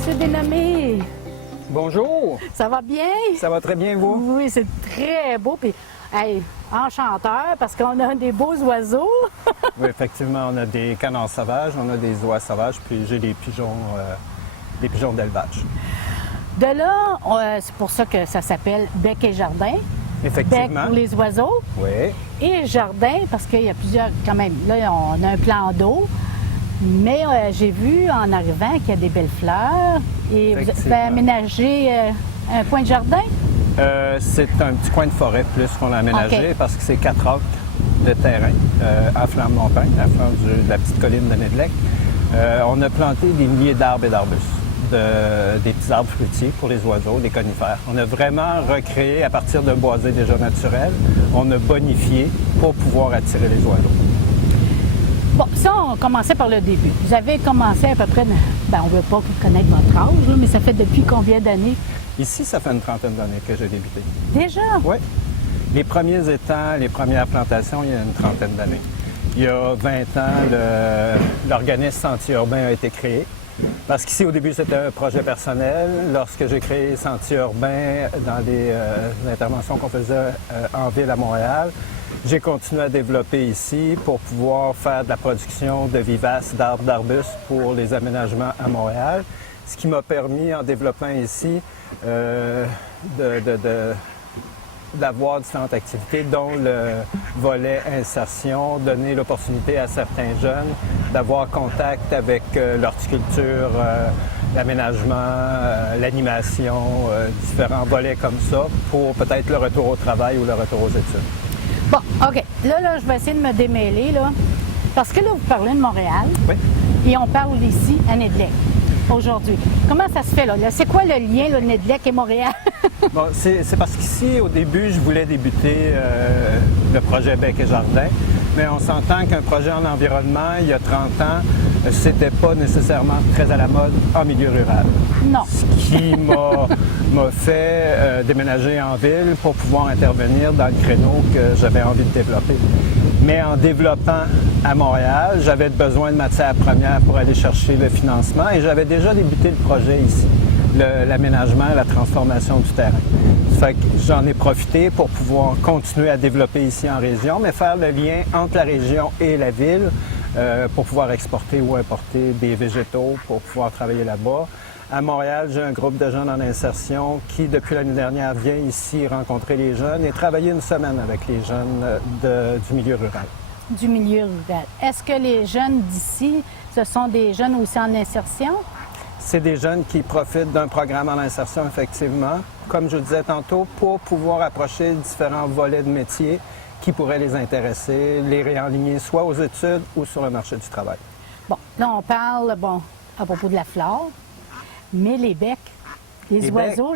Monsieur Dénommé. Bonjour. Ça va bien? Ça va très bien, vous? Oui, c'est très beau. Puis, hey, enchanteur, parce qu'on a des beaux oiseaux. Oui, effectivement, on a des canards sauvages, on a des oies sauvages, puis j'ai des pigeons d'élevage. De là, c'est pour ça que ça s'appelle Bec et Jardin. Effectivement. Bec pour les oiseaux. Oui. Et jardin, parce qu'il y a plusieurs, quand même, là, on a un plan d'eau. Mais j'ai vu en arrivant qu'il y a des belles fleurs. Et vous avez aménagé un coin de jardin? C'est un petit coin de forêt plus qu'on a aménagé parce que c'est 4 acres de terrain à flanc de montagne, à flanc de la petite colline de Nedlec. On a planté des milliers d'arbres et d'arbustes, des petits arbres fruitiers pour les oiseaux, des conifères. On a vraiment recréé à partir de boisés déjà naturels. On a bonifié pour pouvoir attirer les oiseaux. Bon, ça, on commençait par le début. Vous avez commencé à peu près, on ne veut pas connaître votre âge, là, mais ça fait depuis combien d'années? Ici, ça fait une trentaine d'années que j'ai débuté. Déjà? Oui. Les premiers étangs, les premières plantations, il y a une trentaine d'années. Il y a 20 ans, l'organisme Sentier-Urbain a été créé. Parce qu'ici, au début, c'était un projet personnel. Lorsque j'ai créé Sentier-Urbain dans les interventions qu'on faisait en ville à Montréal, j'ai continué à développer ici pour pouvoir faire de la production de vivaces, d'arbres, d'arbustes pour les aménagements à Montréal. Ce qui m'a permis, en développant ici, d'avoir différentes activités, dont le volet insertion, donner l'opportunité à certains jeunes d'avoir contact avec l'horticulture, l'aménagement, l'animation, différents volets comme ça pour peut-être le retour au travail ou le retour aux études. Bon, OK. Là, je vais essayer de me démêler, là. Parce que là, vous parlez de Montréal. Oui. Et on parle ici à Nedlec, aujourd'hui. Comment ça se fait, là? C'est quoi le lien, là, Nedlec et Montréal? Bon, c'est parce qu'ici, au début, je voulais débuter le projet Bec et Jardin, mais on s'entend qu'un projet en environnement, il y a 30 ans, c'était pas nécessairement très à la mode en milieu rural. Non. Ce qui m'a fait déménager en ville pour pouvoir intervenir dans le créneau que j'avais envie de développer. Mais en développant à Montréal, j'avais besoin de matières premières pour aller chercher le financement et j'avais déjà débuté le projet ici, l'aménagement, la transformation du terrain. Fait que j'en ai profité pour pouvoir continuer à développer ici en région, mais faire le lien entre la région et la ville pour pouvoir exporter ou importer des végétaux pour pouvoir travailler là-bas. À Montréal, j'ai un groupe de jeunes en insertion qui, depuis l'année dernière, vient ici rencontrer les jeunes et travailler une semaine avec les jeunes du milieu rural. Du milieu rural. Est-ce que les jeunes d'ici, ce sont des jeunes aussi en insertion? C'est des jeunes qui profitent d'un programme en insertion, effectivement, comme je disais tantôt, pour pouvoir approcher différents volets de métiers qui pourraient les intéresser, les réaligner soit aux études ou sur le marché du travail. Bon, là, on parle, à propos de la flore, mais les becs, les oiseaux,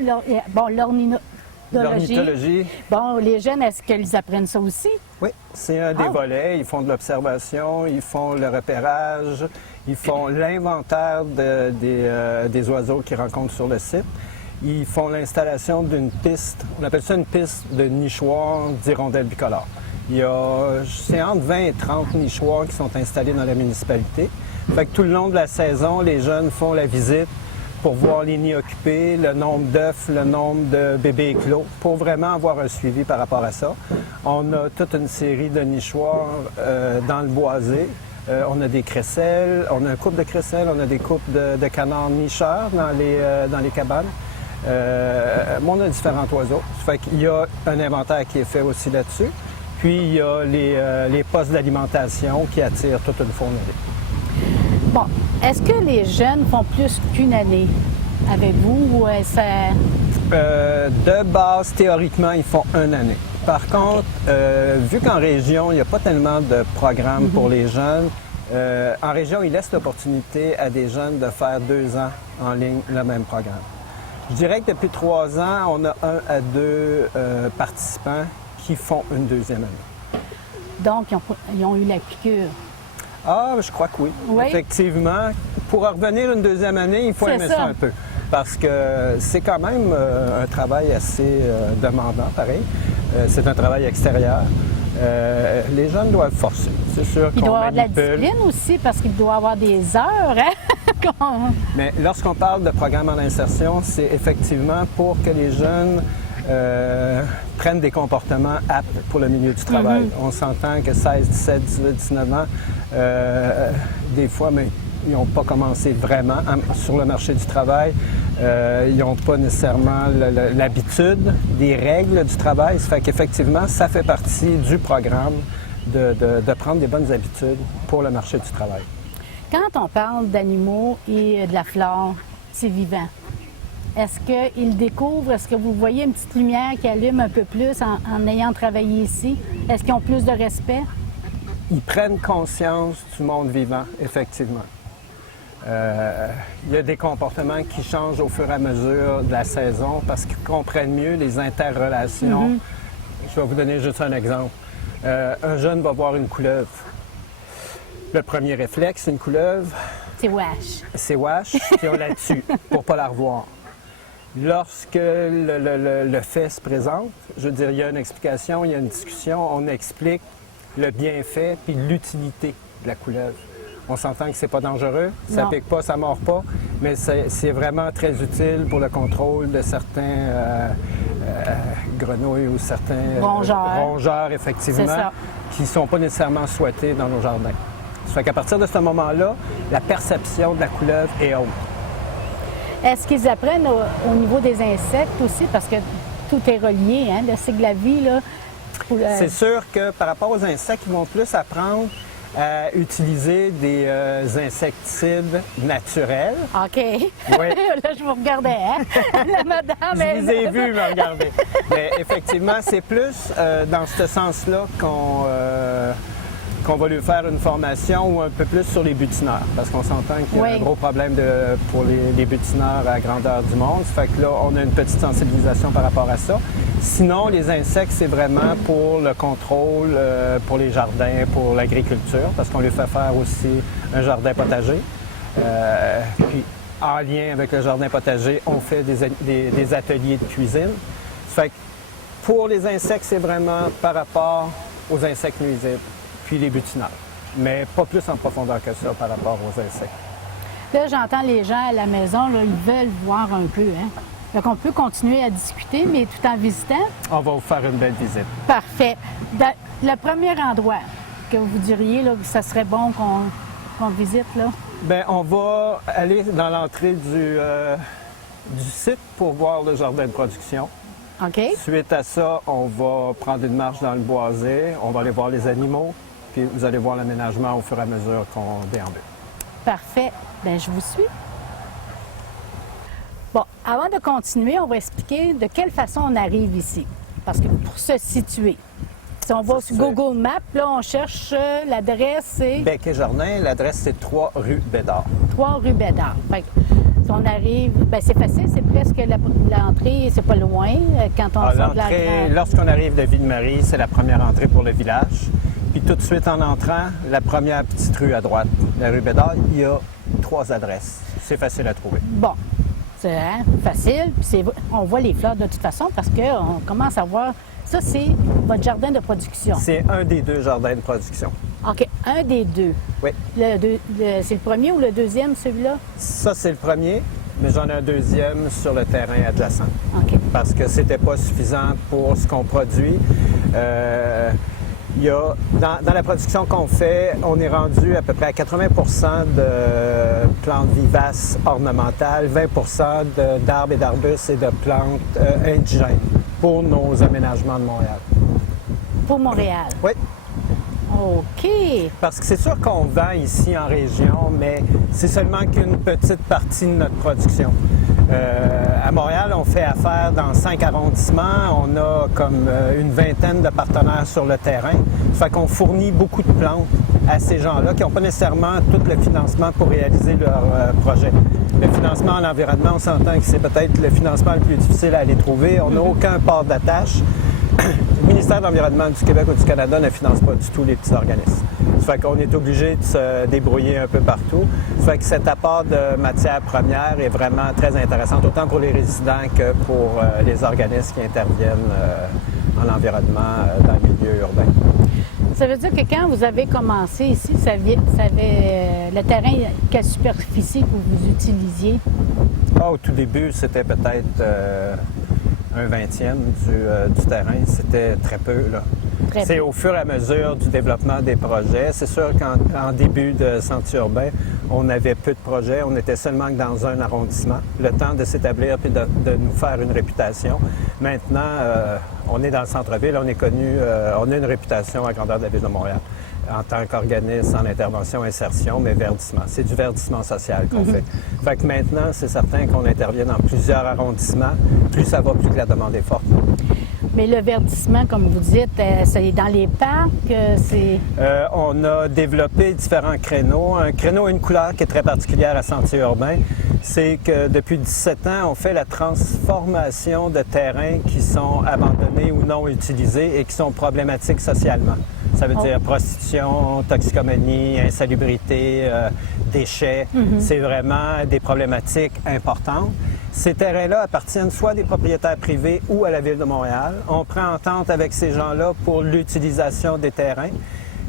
l'ornithologie. Bon, les jeunes, est-ce qu'ils apprennent ça aussi? Oui, c'est un des volets. Ils font de l'observation, ils font le repérage, ils font l'inventaire des oiseaux qu'ils rencontrent sur le site. Ils font l'installation d'une piste, on appelle ça une piste de nichoirs d'hirondelles bicolores. C'est entre 20 et 30 nichoirs qui sont installés dans la municipalité. Fait que tout le long de la saison, les jeunes font la visite pour voir les nids occupés, le nombre d'œufs, le nombre de bébés éclos, pour vraiment avoir un suivi par rapport à ça. On a toute une série de nichoirs dans le boisé. On a des crécelles, on a un couple de crécelles, on a des couples de canards nicheurs dans les cabanes. On a différents oiseaux. Ça fait qu'il y a un inventaire qui est fait aussi là-dessus. Puis il y a les postes d'alimentation qui attirent toute une faune. Bon, est-ce que les jeunes font plus qu'une année avec vous ou ça... De base, théoriquement, ils font une année. Par contre, vu qu'en région, il n'y a pas tellement de programmes pour les jeunes, en région, ils laissent l'opportunité à des jeunes de faire 2 ans en ligne le même programme. Je dirais que depuis 3 ans, on a 1 à 2 participants qui font une 2e année. Donc, ils ont eu la piqûre. Ah, je crois que oui. Effectivement, pour revenir une 2e année, il faut aimer ça un peu. Parce que c'est quand même un travail assez demandant, pareil. C'est un travail extérieur. Les jeunes doivent forcer. C'est sûr qu'on manipule. Il doit y avoir de la discipline aussi, parce qu'il doit y avoir des heures, hein? Mais lorsqu'on parle de programme en insertion, c'est effectivement pour que les jeunes prennent des comportements aptes pour le milieu du travail. On s'entend que 16, 17, 18, 19 ans, des fois, mais ils n'ont pas commencé vraiment sur le marché du travail. Ils n'ont pas nécessairement l'habitude des règles du travail. Ça fait qu'effectivement, ça fait partie du programme de prendre des bonnes habitudes pour le marché du travail. Quand on parle d'animaux et de la flore, c'est vivant. Est-ce qu'ils découvrent, est-ce que vous voyez une petite lumière qui allume un peu plus en ayant travaillé ici? Est-ce qu'ils ont plus de respect? Ils prennent conscience du monde vivant, effectivement. Il y a des comportements qui changent au fur et à mesure de la saison parce qu'ils comprennent mieux les interrelations. Je vais vous donner juste un exemple. Un jeune va voir une couleuvre. Le premier réflexe, une couleuvre... C'est wesh. C'est wesh, puis on la tue pour ne pas la revoir. Lorsque le fait se présente, je veux dire, il y a une explication, il y a une discussion, on explique le bienfait puis l'utilité de la couleuvre. On s'entend que c'est pas dangereux, ça pique pas, ça mord pas, mais c'est vraiment très utile pour le contrôle de certains grenouilles ou certains rongeurs effectivement, qui ne sont pas nécessairement souhaités dans nos jardins. Ça fait qu'à partir de ce moment-là, la perception de la couleuvre est haute. Est-ce qu'ils apprennent au niveau des insectes aussi? Parce que tout est relié, hein, le cycle de la vie, là. C'est sûr que par rapport aux insectes, ils vont plus apprendre à utiliser des insecticides naturels. OK. Oui. Là, je vous regardais, hein? La madame... Je vous ai vu me regarder. Mais effectivement, c'est plus dans ce sens-là qu'on va lui faire une formation ou un peu plus sur les butineurs. Parce qu'on s'entend qu'il y a un gros problème pour les butineurs à grandeur du monde. Ça fait que là, on a une petite sensibilisation par rapport à ça. Sinon, les insectes, c'est vraiment pour le contrôle, pour les jardins, pour l'agriculture, parce qu'on lui fait faire aussi un jardin potager. Puis, en lien avec le jardin potager, on fait des ateliers de cuisine. Ça fait que pour les insectes, c'est vraiment par rapport aux insectes nuisibles, puis les butineurs, mais pas plus en profondeur que ça par rapport aux insectes. Là, j'entends les gens à la maison, là, ils veulent voir un peu, hein? Donc, on peut continuer à discuter, mais tout en visitant. On va vous faire une belle visite. Parfait. Le premier endroit que vous diriez là, que ça serait bon qu'on visite, là? Bien, on va aller dans l'entrée du site pour voir le jardin de production. OK. Suite à ça, on va prendre une marche dans le boisé, on va aller voir les animaux, puis vous allez voir l'aménagement au fur et à mesure qu'on déambule. Parfait. Bien, je vous suis. Bon, avant de continuer, on va expliquer de quelle façon on arrive ici. Parce que pour se situer, si on va sur Google Maps, là, on cherche l'adresse, c'est... Bec-et-Jardin, l'adresse, c'est 3 rue Bédard. 3 rue Bédard. Fait que, si on arrive, bien, c'est facile, c'est presque l'entrée, c'est pas loin quand on sort de la grande... Lorsqu'on arrive de Ville-Marie, c'est la première entrée pour le village. Puis tout de suite en entrant, la première petite rue à droite, la rue Bédard, il y a 3 adresses. C'est facile à trouver. Bon. C'est facile. Puis on voit les fleurs de toute façon parce qu'on commence à voir... Ça, c'est votre jardin de production. C'est un des 2 jardins de production. OK. Un des 2. Oui. C'est le premier ou le deuxième, celui-là? Ça, c'est le premier, mais j'en ai un deuxième sur le terrain adjacent. OK. Parce que c'était pas suffisant pour ce qu'on produit. Dans la production qu'on fait, on est rendu à peu près à 80 de plantes vivaces ornementales, 20 d'arbres et d'arbustes et de plantes indigènes pour nos aménagements de Montréal. Pour Montréal? Oui. OK. Parce que c'est sûr qu'on vend ici en région, mais c'est seulement qu'une petite partie de notre production. À Montréal, on fait affaire dans 5 arrondissements. On a comme une vingtaine de partenaires sur le terrain. Ça fait qu'on fournit beaucoup de plantes à ces gens-là qui n'ont pas nécessairement tout le financement pour réaliser leur projet. Le financement en environnement, on s'entend que c'est peut-être le financement le plus difficile à aller trouver. On n'a aucun port d'attache. Le ministère de l'Environnement du Québec ou du Canada ne finance pas du tout les petits organismes. Ça fait qu'on est obligé de se débrouiller un peu partout. Ça fait que cet apport de matières premières est vraiment très intéressant, autant pour les résidents que pour les organismes qui interviennent en environnement dans le milieu urbain. Ça veut dire que quand vous avez commencé ici, le terrain, quelle superficie que vous utilisiez? Au tout début, c'était peut-être un vingtième du terrain. C'était très peu, là. C'est au fur et à mesure du développement des projets. C'est sûr qu'en début de sentier urbain, on avait peu de projets. On était seulement dans un arrondissement. Le temps de s'établir et de nous faire une réputation. Maintenant, on est dans le centre-ville. On est connu, on a une réputation à grandeur de la Ville de Montréal en tant qu'organisme en intervention, insertion, mais verdissement. C'est du verdissement social qu'on fait. Fait que maintenant, c'est certain qu'on intervient dans plusieurs arrondissements. Plus ça va, plus que la demande est forte. Mais le verdissement, comme vous dites, c'est dans les parcs, c'est... On a développé différents créneaux. Un créneau a une couleur qui est très particulière à Sentier urbain. C'est que depuis 17 ans, on fait la transformation de terrains qui sont abandonnés ou non utilisés et qui sont problématiques socialement. Ça veut dire prostitution, toxicomanie, insalubrité, déchets. C'est vraiment des problématiques importantes. Ces terrains-là appartiennent soit à des propriétaires privés ou à la Ville de Montréal. On prend entente avec ces gens-là pour l'utilisation des terrains.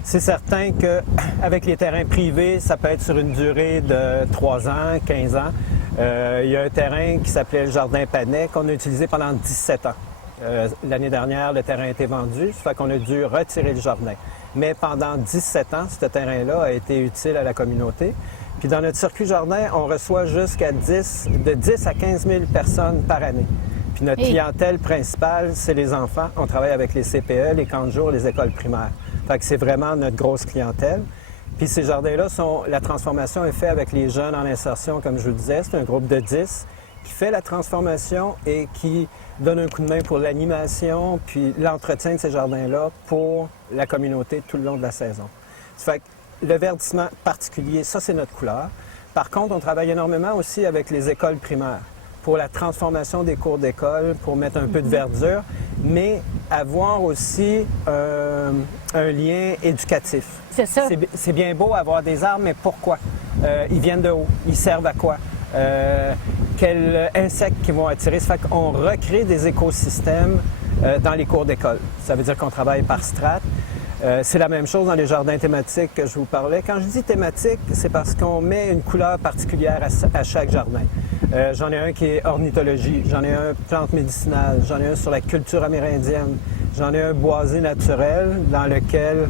C'est certain qu'avec les terrains privés, ça peut être sur une durée de 3 ans, 15 ans. Il y a un terrain qui s'appelait le Jardin Panet qu'on a utilisé pendant 17 ans. L'année dernière, le terrain a été vendu, ça fait qu'on a dû retirer le jardin. Mais pendant 17 ans, ce terrain-là a été utile à la communauté. Puis dans notre circuit jardin, on reçoit jusqu'à de 10 à 15 000 personnes par année. Puis notre clientèle principale, c'est les enfants. On travaille avec les CPE, les camps de jour, les écoles primaires. Fait que c'est vraiment notre grosse clientèle. Puis ces jardins-là, la transformation est faite avec les jeunes en insertion, comme je vous le disais. C'est un groupe de 10 qui fait la transformation et qui donne un coup de main pour l'animation puis l'entretien de ces jardins-là pour la communauté tout le long de la saison. Ça fait que le verdissement particulier, ça, c'est notre couleur. Par contre, on travaille énormément aussi avec les écoles primaires pour la transformation des cours d'école, pour mettre un peu de verdure, mais avoir aussi un lien éducatif. C'est ça. C'est bien beau avoir des arbres, mais pourquoi? Ils viennent de où? Ils servent à quoi? Quels insectes qui vont attirer? Ça fait qu'on recrée des écosystèmes dans les cours d'école. Ça veut dire qu'on travaille par strates. C'est la même chose dans les jardins thématiques que je vous parlais. Quand je dis thématique, c'est parce qu'on met une couleur particulière à chaque jardin. J'en ai un qui est ornithologie, j'en ai un plantes médicinales, j'en ai un sur la culture amérindienne, j'en ai un boisé naturel dans lequel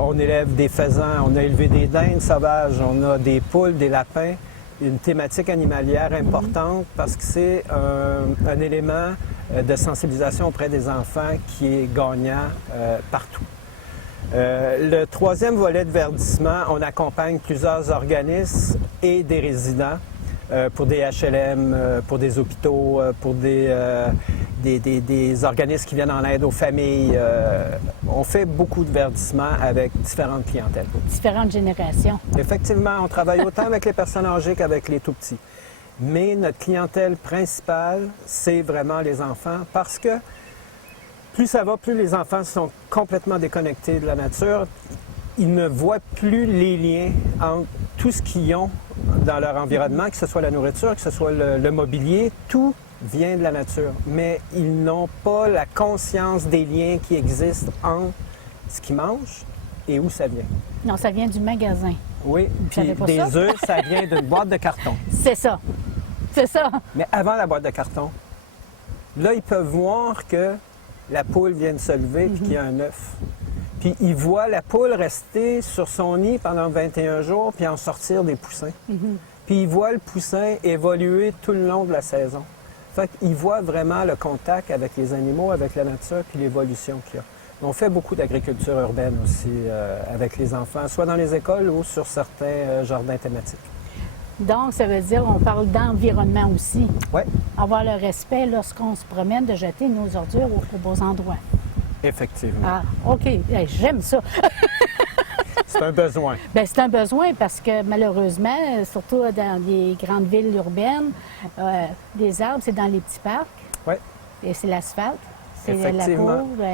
on élève des faisans, on a élevé des dindes sauvages, on a des poules, des lapins. Une thématique animalière importante parce que c'est un élément de sensibilisation auprès des enfants qui est gagnant partout. Le troisième volet de verdissement, on accompagne plusieurs organismes et des résidents pour des HLM, pour des hôpitaux, pour des organismes qui viennent en aide aux familles. On fait beaucoup de verdissement avec différentes clientèles. Différentes générations. Effectivement, on travaille autant avec les personnes âgées qu'avec les tout-petits. Mais notre clientèle principale, c'est vraiment les enfants parce que plus ça va, plus les enfants sont complètement déconnectés de la nature. Ils ne voient plus les liens entre tout ce qu'ils ont dans leur environnement, que ce soit la nourriture, que ce soit le mobilier, tout vient de la nature. Mais ils n'ont pas la conscience des liens qui existent entre ce qu'ils mangent et où ça vient. Non, ça vient du magasin. Oui, puis des œufs, ça vient d'une boîte de carton. C'est ça. C'est ça. Mais avant la boîte de carton, là, ils peuvent voir que la poule vient de se lever puis qu'il y a un œuf. Puis ils voient la poule rester sur son nid pendant 21 jours puis en sortir des poussins. Puis ils voient le poussin évoluer tout le long de la saison. Fait qu'ils voient vraiment le contact avec les animaux, avec la nature puis l'évolution qu'il y a. On fait beaucoup d'agriculture urbaine aussi avec les enfants, soit dans les écoles ou sur certains jardins thématiques. Donc, ça veut dire on parle d'environnement aussi. Oui. Avoir le respect lorsqu'on se promène de jeter nos ordures aux beaux endroits. Effectivement. Ah, OK. Hey, j'aime ça. C'est un besoin. Bien, c'est un besoin parce que malheureusement, surtout dans les grandes villes urbaines, les arbres, c'est dans les petits parcs. Oui. Et c'est l'asphalte. C'est la Effectivement. cour.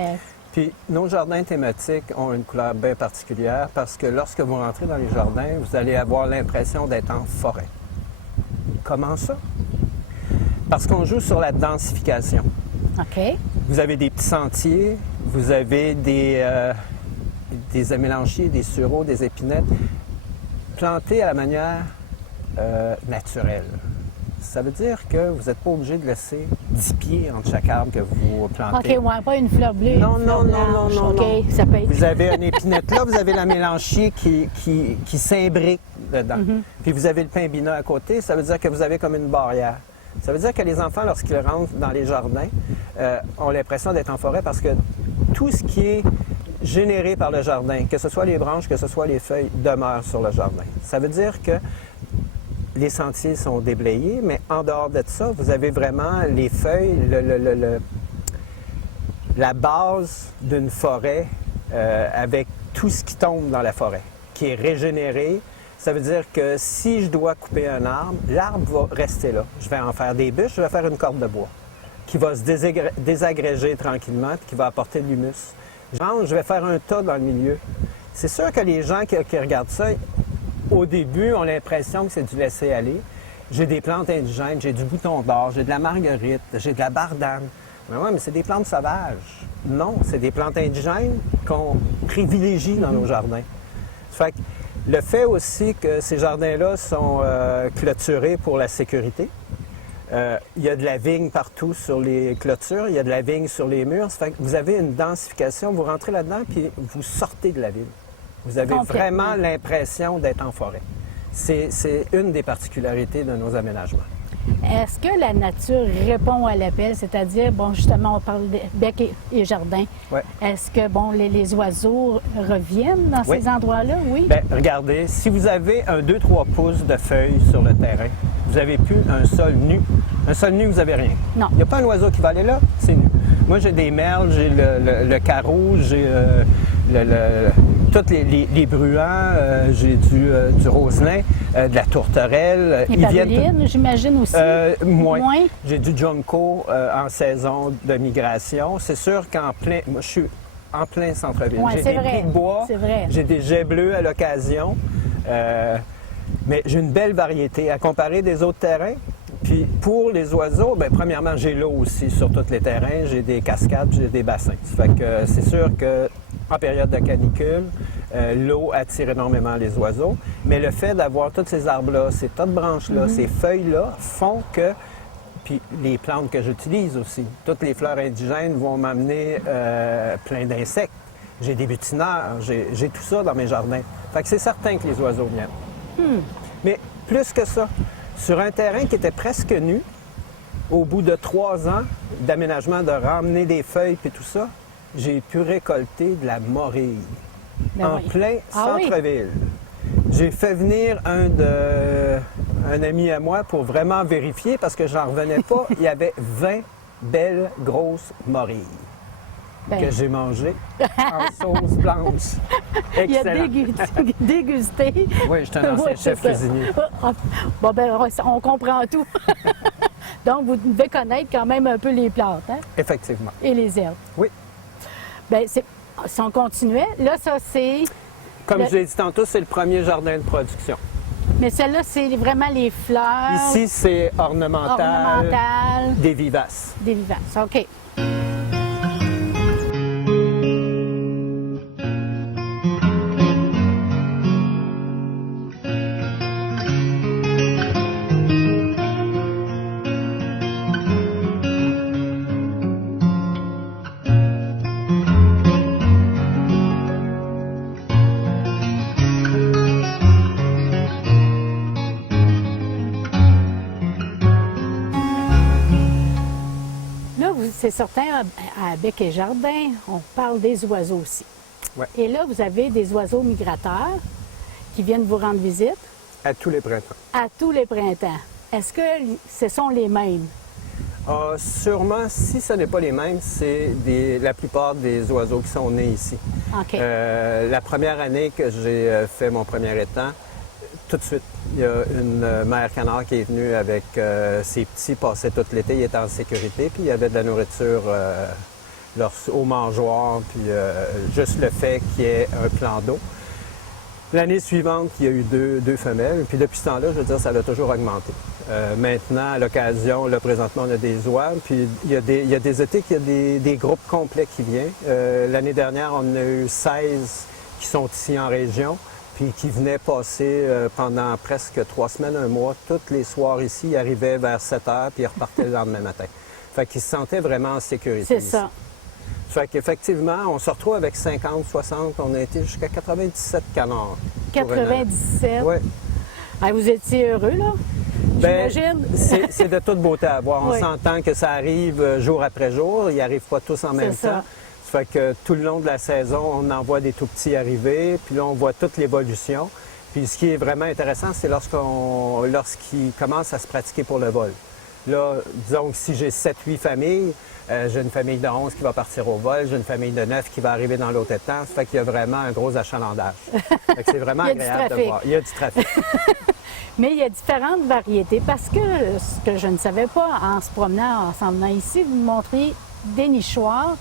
Puis nos jardins thématiques ont une couleur bien particulière parce que lorsque vous rentrez dans les jardins, vous allez avoir l'impression d'être en forêt. Comment ça? Parce qu'on joue sur la densification. OK. Vous avez des petits sentiers, vous avez des mélanchiers, des sureaux, des épinettes, plantés à la manière naturelle. Ça veut dire que vous n'êtes pas obligé de laisser 10 pieds entre chaque arbre que vous plantez. OK, ouais, pas une fleur bleue. Non, une fleur non, blanche. non, non, OK, non. ça peut être... Vous avez une épinette là, vous avez la mélanchier qui s'imbrique dedans. Puis vous avez le pimbina à côté, ça veut dire que vous avez comme une barrière. Ça veut dire que les enfants, lorsqu'ils rentrent dans les jardins, ont l'impression d'être en forêt parce que tout ce qui est généré par le jardin, que ce soit les branches, que ce soit les feuilles, demeure sur le jardin. Ça veut dire que les sentiers sont déblayés, mais en dehors de ça, vous avez vraiment les feuilles, la base d'une forêt avec tout ce qui tombe dans la forêt, qui est régénéré. Ça veut dire que si je dois couper un arbre, l'arbre va rester là. Je vais en faire des bûches, je vais faire une corde de bois qui va se désagréger tranquillement et qui va apporter de l'humus. Je vais faire un tas dans le milieu. C'est sûr que les gens qui regardent ça, au début, ont l'impression que c'est du laisser-aller. J'ai des plantes indigènes, j'ai du bouton d'or, j'ai de la marguerite, j'ai de la bardane. Mais oui, mais c'est des plantes sauvages. Non, c'est des plantes indigènes qu'on privilégie dans nos jardins. Fait que le fait aussi que ces jardins-là sont clôturés pour la sécurité. Il y a de la vigne partout sur les clôtures, il y a de la vigne sur les murs. Ça fait que vous avez une densification, vous rentrez là-dedans puis vous sortez de la ville. Vous avez vraiment l'impression d'être en forêt. C'est une des particularités de nos aménagements. Est-ce que la nature répond à l'appel? C'est-à-dire, bon, justement, on parle de bec et jardin. Ouais. Est-ce que, bon, les oiseaux reviennent dans ces endroits-là? Oui. Bien, regardez, si vous avez un 2-3 pouces de feuilles sur le terrain, vous n'avez plus un sol nu. Un sol nu, vous n'avez rien. Non. Il n'y a pas un oiseau qui va aller là, c'est nu. Moi, j'ai des merles, j'ai le carreau, j'ai tous les bruants, j'ai du roselin, de la tourterelle. Les pavillines, j'imagine aussi. Moins. J'ai du junco en saison de migration. C'est sûr qu'en plein... Moi, je suis en plein centre-ville. Ouais, j'ai des pieds de bois, j'ai des jets bleus à l'occasion. Mais j'ai une belle variété à comparer des autres terrains. Puis pour les oiseaux, bien, premièrement, j'ai l'eau aussi sur tous les terrains. J'ai des cascades, j'ai des bassins. Ça fait que c'est sûr qu'en période de canicule, l'eau attire énormément les oiseaux. Mais le fait d'avoir tous ces arbres-là, ces tas de branches-là, ces feuilles-là font que... Puis les plantes que j'utilise aussi. Toutes les fleurs indigènes vont m'amener plein d'insectes. J'ai des butineurs, j'ai tout ça dans mes jardins. Fait que c'est certain que les oiseaux viennent. Mais plus que ça, sur un terrain qui était presque nu, au bout de 3 ans d'aménagement, de ramener des feuilles et tout ça, j'ai pu récolter de la morille en plein centre-ville. J'ai fait venir un ami à moi pour vraiment vérifier parce que j'en revenais pas. Il y avait 20 belles grosses morilles que j'ai mangées en sauce blanche. Excellent. Il a dégusté. Oui, je suis un ancien chef cuisinier. Bon, ben, on comprend tout. Donc, vous devez connaître quand même un peu les plantes, hein? Effectivement. Et les herbes. Oui. Bien, si on continuait, là, ça, c'est... Comme je l'ai dit tantôt, c'est le premier jardin de production. Mais celle-là, c'est vraiment les fleurs... Ici, c'est ornemental. Ornemental. Des vivaces. Des vivaces, OK. C'est certain, à Bec et Jardin, on parle des oiseaux aussi. Ouais. Et là, vous avez des oiseaux migrateurs qui viennent vous rendre visite. À tous les printemps. À tous les printemps. Est-ce que ce sont les mêmes? Sûrement, si ce n'est pas les mêmes, c'est la plupart des oiseaux qui sont nés ici. OK. La première année que j'ai fait mon premier étang, tout de suite, il y a une mère canard qui est venue avec ses petits, passait tout l'été, il était en sécurité, puis il y avait de la nourriture au mangeoire, puis juste le fait qu'il y ait un plan d'eau. L'année suivante, il y a eu deux femelles, puis depuis ce temps-là, je veux dire, ça a toujours augmenté. Maintenant, à l'occasion, là, présentement, on a des oies, puis il y a des étés qu'il y a des groupes complets qui viennent. L'année dernière, on a eu 16 qui sont ici en région, puis qui venaient passer pendant presque 3 semaines, un mois, tous les soirs ici. Ils arrivaient vers 7 heures, puis ils repartaient le lendemain matin. Fait qu'ils se sentaient vraiment en sécurité. C'est ici. ça. Fait qu'effectivement, on se retrouve avec 50, 60, on a été jusqu'à 97 canards. 97. Oui. Ah, vous étiez heureux, là? Ben, J'imagine. c'est de toute beauté à voir. On Oui. s'entend que ça arrive jour après jour. Ils n'arrivent pas tous en même C'est ça. temps. Ça fait que tout le long de la saison, on en voit des tout petits arriver. Puis là, on voit toute l'évolution. Puis ce qui est vraiment intéressant, c'est lorsqu'ils commencent à se pratiquer pour le vol. Là, disons que si j'ai 7-8 familles, j'ai une famille de 11 qui va partir au vol, j'ai une famille de 9 qui va arriver dans l'autre étang. Ça fait qu'il y a vraiment un gros achalandage. Fait que c'est vraiment Il y a du agréable de trafic. voir. Il y a du trafic. Mais il y a différentes variétés parce que ce que je ne savais pas en se promenant, en s'en venant ici, vous me montriez des nichoirs.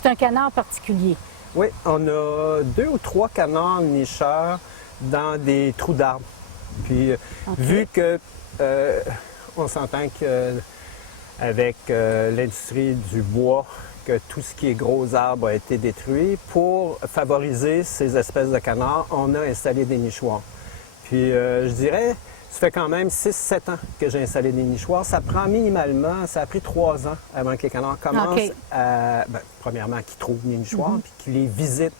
C'est un canard particulier. Oui, on a 2 ou 3 canards nicheurs dans des trous d'arbres. Puis, vu que on s'entend qu'avec l'industrie du bois, que tout ce qui est gros arbres a été détruit, pour favoriser ces espèces de canards, on a installé des nichoirs. Puis, je dirais, ça fait quand même 6-7 ans que j'ai installé des nichoirs. Ça prend minimalement, ça a pris 3 ans avant que les canards commencent à, premièrement, qu'ils trouvent des nichoirs, puis qu'ils les visitent.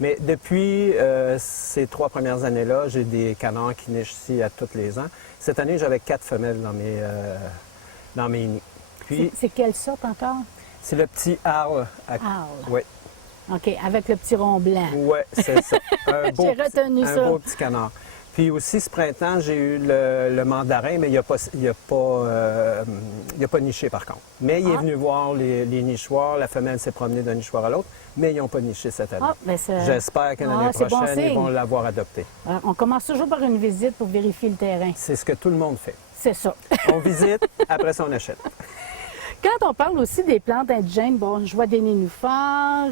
Mais depuis ces 3 premières années-là, j'ai des canards qui nichent ici à tous les ans. Cette année, j'avais 4 femelles dans mes nids. Puis, C'est quelle sorte encore? c'est le petit Arles. Arles. Oui, OK, avec le petit rond blanc. ouais, c'est ça. Un beau, J'ai retenu un ça. beau petit canard. Puis aussi, ce printemps, j'ai eu le mandarin, mais il n'a pas niché par contre. Mais il est venu voir les nichoirs. La femelle s'est promenée d'un nichoir à l'autre, mais ils n'ont pas niché cette année. Ah, ben J'espère que l'année c'est bon prochaine, ils signe. vont l'avoir adopté. On commence toujours par une visite pour vérifier le terrain. C'est ce que tout le monde fait. C'est ça. On visite, après ça, on achète. Quand on parle aussi des plantes indigènes, bon, je vois des nénuphars,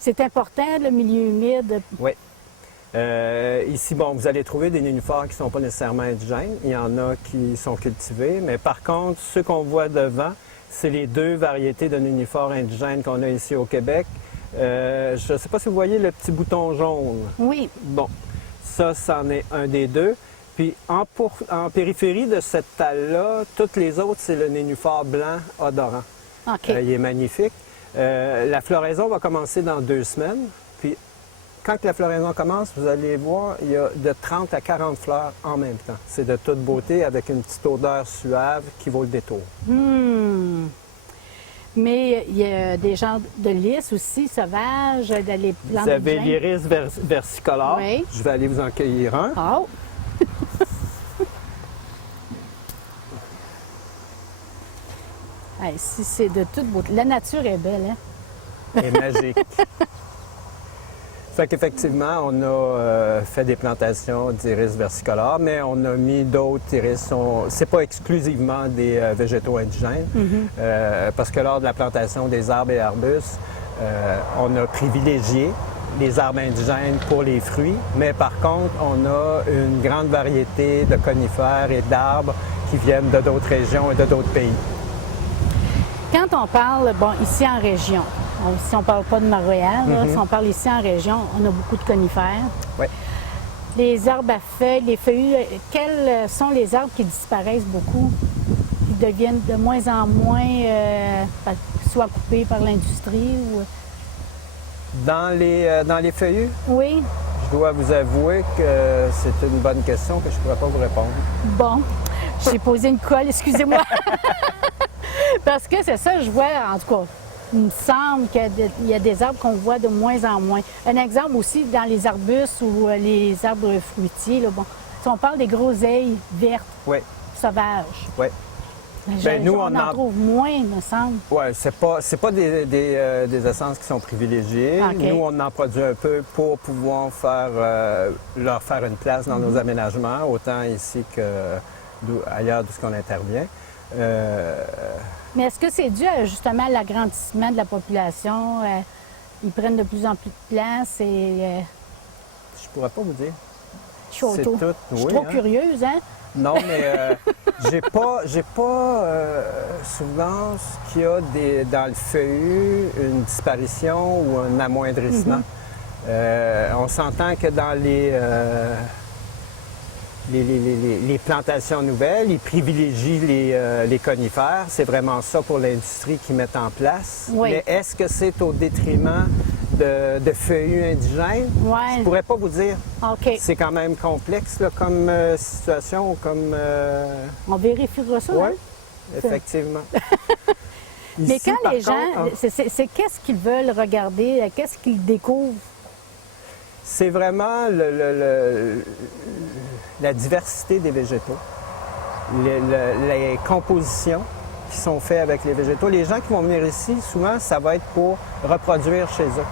c'est important, le milieu humide. Oui. Ici, bon, vous allez trouver des nénuphars qui ne sont pas nécessairement indigènes. Il y en a qui sont cultivés, mais par contre, ceux qu'on voit devant, c'est les 2 variétés de nénuphars indigènes qu'on a ici au Québec. Je ne sais pas si vous voyez le petit bouton jaune. Oui, Bon, ça, c'en est un des 2. Puis en périphérie de cette talle-là, toutes les autres, c'est le nénuphar blanc odorant. OK. Il est magnifique. La floraison va commencer dans 2 semaines. Puis quand la floraison commence, vous allez voir, il y a de 30 à 40 fleurs en même temps. C'est de toute beauté avec une petite odeur suave qui vaut le détour. Mais il y a des genres de lys aussi, sauvages, les plantes Vous avez indigènes. l'iris versicolore. Oui. Je vais aller vous en cueillir un. Oh! Hey, si c'est de toute beauté. La nature est belle, hein? Et magique. Fait qu'effectivement, on a fait des plantations d'iris versicolores, mais on a mis d'autres iris. C'est pas exclusivement des végétaux indigènes, parce que lors de la plantation des arbres et arbustes, on a privilégié les arbres indigènes pour les fruits, mais par contre, on a une grande variété de conifères et d'arbres qui viennent de d'autres régions et de d'autres pays. Quand on parle, bon, ici en région, si on ne parle pas de Montréal, là, si on parle ici en région, on a beaucoup de conifères. Oui. Les arbres à feuilles, les feuillus, quels sont les arbres qui disparaissent beaucoup, qui deviennent de moins en moins, soit coupés par l'industrie ou... Dans les feuillus, Oui, je dois vous avouer que c'est une bonne question que je ne pourrais pas vous répondre. bon, j'ai posé une colle, excusez-moi. Parce que c'est ça, je vois, en tout cas, il me semble qu'il y a des arbres qu'on voit de moins en moins. Un exemple aussi, dans les arbustes ou les arbres fruitiers, là, bon, si on parle des groseilles vertes, Oui, sauvages, oui. Ben, nous, on en trouve moins, il me semble. Oui, c'est pas des essences qui sont privilégiées. OK. Nous, on en produit un peu pour pouvoir leur faire une place dans nos aménagements, autant ici qu'ailleurs d'où on intervient. Mais est-ce que c'est dû justement à l'agrandissement de la population? Ils prennent de plus en plus de place et... Je pourrais pas vous dire. je suis C'est auto- tout, je suis oui, trop hein? curieuse, hein? Non, mais j'ai pas souvent qu'il y a dans le feuillu une disparition ou un amoindrissement. On s'entend que dans les plantations nouvelles, ils privilégient les conifères. C'est vraiment ça pour l'industrie qu'ils mettent en place. Oui. Mais est-ce que c'est au détriment de feuillus indigènes? Ouais. Je ne pourrais pas vous dire. OK. C'est quand même complexe là, comme situation, comme... On vérifiera ça. Oui, hein? effectivement. Mais Ici, quand par les gens, contre, c'est qu'est-ce qu'ils veulent regarder, qu'est-ce qu'ils découvrent? c'est vraiment la diversité des végétaux, les compositions qui sont faites avec les végétaux. Les gens qui vont venir ici, souvent, ça va être pour reproduire chez eux.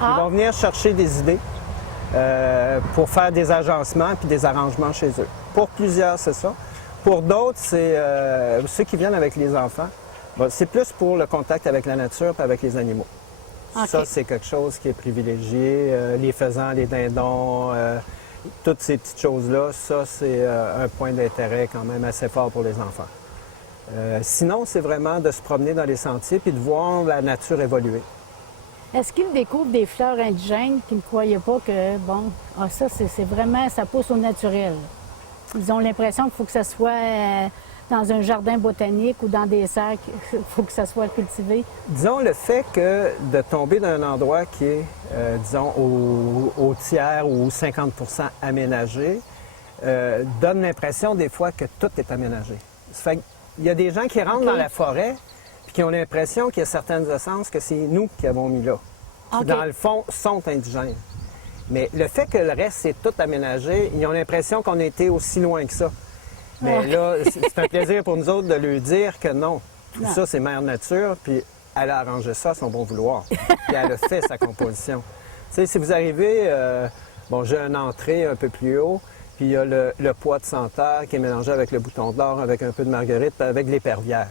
Ils vont venir chercher des idées pour faire des agencements puis des arrangements chez eux. Pour plusieurs, c'est ça. Pour d'autres, c'est ceux qui viennent avec les enfants. Bon, c'est plus pour le contact avec la nature et avec les animaux. OK. Ça, c'est quelque chose qui est privilégié. Les faisans, les dindons, toutes ces petites choses-là, ça, c'est un point d'intérêt quand même assez fort pour les enfants. Sinon, c'est vraiment de se promener dans les sentiers puis de voir la nature évoluer. Est-ce qu'ils découvrent des fleurs indigènes qu'ils ne croyaient pas que, bon, ça, c'est vraiment, ça pousse au naturel? Ils ont l'impression qu'il faut que ça soit dans un jardin botanique ou dans des sacs, il faut que ça soit cultivé. Disons, le fait que de tomber dans un endroit qui est, disons, au tiers ou 50 aménagé, donne l'impression des fois que tout est aménagé. Ça fait qu'il y a des gens qui rentrent dans la forêt et qui ont l'impression qu'il y a certaines essences que c'est nous qui avons mis là, qui, dans le fond, sont indigènes. Mais le fait que le reste est tout aménagé, ils ont l'impression qu'on a été aussi loin que ça. Mais là, c'est un plaisir pour nous autres de lui dire que non. Tout ça, c'est Mère Nature, puis elle a arrangé ça à son bon vouloir. Puis elle a fait sa composition. Tu sais, si vous arrivez, bon, j'ai une entrée un peu plus haut, puis il y a le pois de santerre qui est mélangé avec le bouton d'or, avec un peu de marguerite, puis avec l'épervière.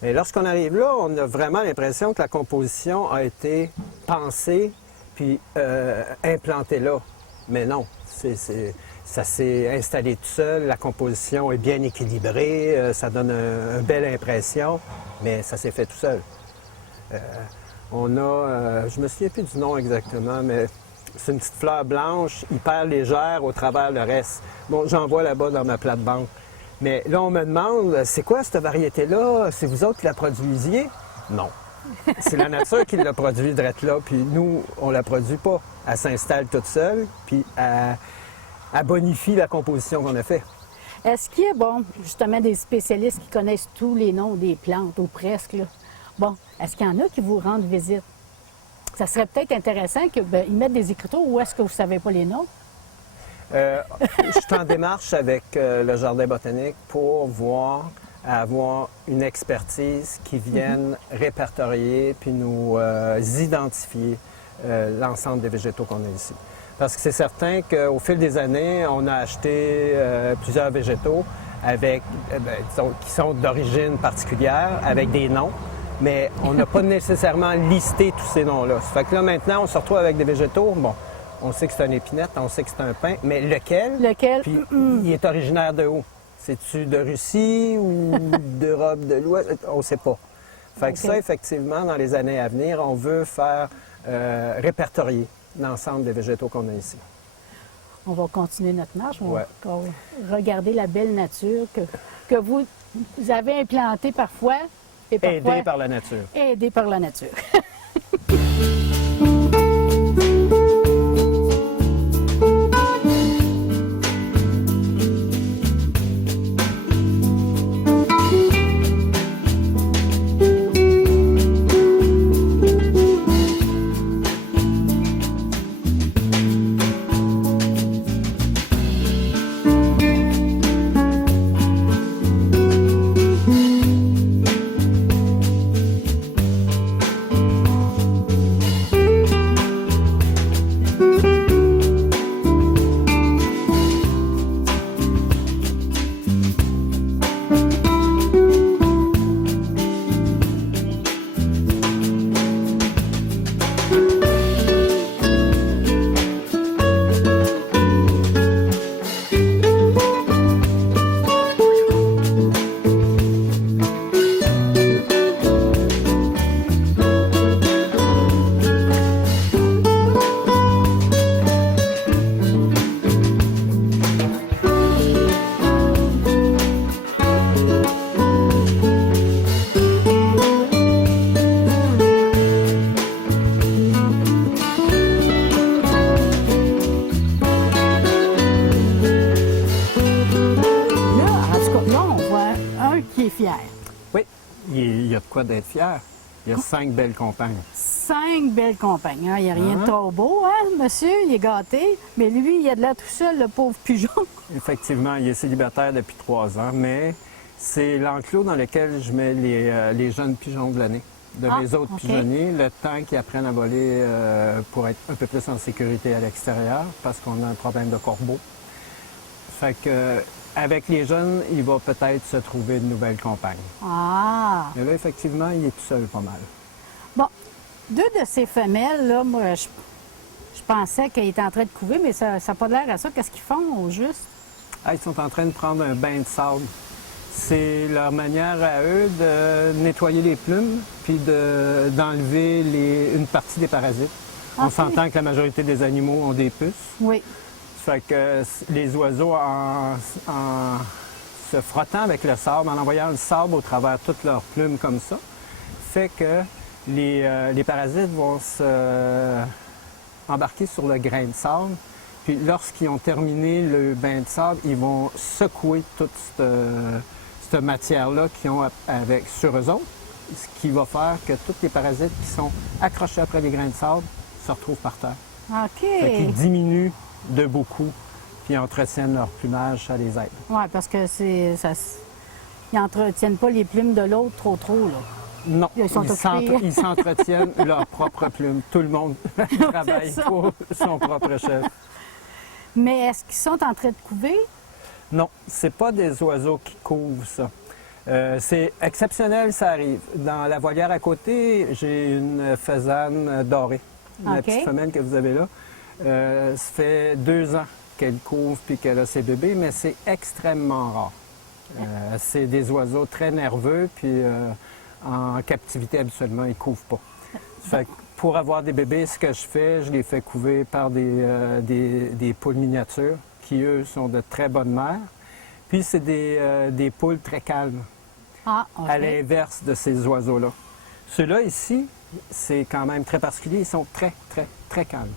Mais lorsqu'on arrive là, on a vraiment l'impression que la composition a été pensée, puis implantée là. Mais non, ça s'est installé tout seul, la composition est bien équilibrée, ça donne une belle impression, mais ça s'est fait tout seul. On a, je me souviens plus du nom exactement, mais c'est une petite fleur blanche, hyper légère au travers le reste. Bon, j'en vois là-bas dans ma plate-bande. Mais là, on me demande, c'est quoi cette variété-là? C'est vous autres qui la produisiez? Non. C'est la nature qui l'a produit drette là, puis nous, on la produit pas. Elle s'installe toute seule, puis elle bonifie la composition qu'on a fait. Est-ce qu'il y a, bon, justement, des spécialistes qui connaissent tous les noms des plantes, ou presque, là? Bon, est-ce qu'il y en a qui vous rendent visite? Ça serait peut-être intéressant qu'ils mettent des écritures ou est-ce que vous ne savez pas les noms? Je suis en démarche avec le Jardin botanique pour avoir une expertise qui vienne répertorier puis nous identifier l'ensemble des végétaux qu'on a ici. Parce que c'est certain qu'au fil des années, on a acheté plusieurs végétaux qui sont d'origine particulière, avec des noms, mais on n'a pas nécessairement listé tous ces noms-là. Ça fait que là, maintenant, on se retrouve avec des végétaux, bon, on sait que c'est une épinette, on sait que c'est un pin, mais lequel? Lequel? Puis il est originaire de où? C'est-tu de Russie ou d'Europe de l'Ouest? On ne sait pas. Fait que ça, effectivement, dans les années à venir, on veut faire répertorier l'ensemble des végétaux qu'on a ici. On va continuer notre marche, on va regarder la belle nature que vous avez implantée parfois. Et parfois aidée par la nature. Aidée par la nature. il y a de quoi d'être fier. Il y a 5 belles compagnes. 5 belles compagnes. Hein? Il n'y a rien de trop beau, hein, monsieur? Il est gâté. Mais lui, il a de là tout seul, le pauvre pigeon. Effectivement, il est célibataire depuis 3 ans, mais c'est l'enclos dans lequel je mets les jeunes pigeons de l'année. De mes autres pigeonniers, le temps qu'ils apprennent à voler pour être un peu plus en sécurité à l'extérieur, parce qu'on a un problème de corbeaux. Fait que, avec les jeunes, il va peut-être se trouver de nouvelles compagnes. Ah! Mais là, effectivement, il est tout seul pas mal. Bon, 2 de ces femelles, là, moi, je pensais qu'elles étaient en train de couver, mais ça n'a pas l'air à ça. Qu'est-ce qu'ils font, au juste? Ah, ils sont en train de prendre un bain de sable. C'est leur manière à eux de nettoyer les plumes puis d'enlever une partie des parasites. On s'entend que la majorité des animaux ont des puces. Oui. Fait que les oiseaux, en se frottant avec le sable, en envoyant le sable au travers de toutes leurs plumes comme ça, fait que les parasites vont embarquer sur le grain de sable. Puis lorsqu'ils ont terminé le bain de sable, ils vont secouer toute cette matière-là qu'ils ont sur eux autres, ce qui va faire que tous les parasites qui sont accrochés après les grains de sable se retrouvent par terre. OK. Fait qu'ils diminuent de beaucoup, puis entretiennent leur plumage, ça les aide. Oui, parce que ils n'entretiennent pas les plumes de l'autre trop, là. Non, ils s'entretiennent leurs propres plumes. Tout le monde travaille pour son propre chef. Mais est-ce qu'ils sont en train de couver? Non, c'est pas des oiseaux qui couvent ça. C'est exceptionnel, ça arrive. Dans la volière à côté, j'ai une faisane dorée, la petite femelle que vous avez là. Ça fait 2 ans qu'elle couvre puis qu'elle a ses bébés, mais c'est extrêmement rare. C'est des oiseaux très nerveux, puis en captivité, habituellement, ils ne couvent pas. Fait que pour avoir des bébés, ce que je fais, je les fais couver par des poules miniatures qui, eux, sont de très bonnes mères. Puis, c'est des poules très calmes, à l'inverse de ces oiseaux-là. Ceux-là, ici, c'est quand même très particulier. Ils sont très, très, très calmes.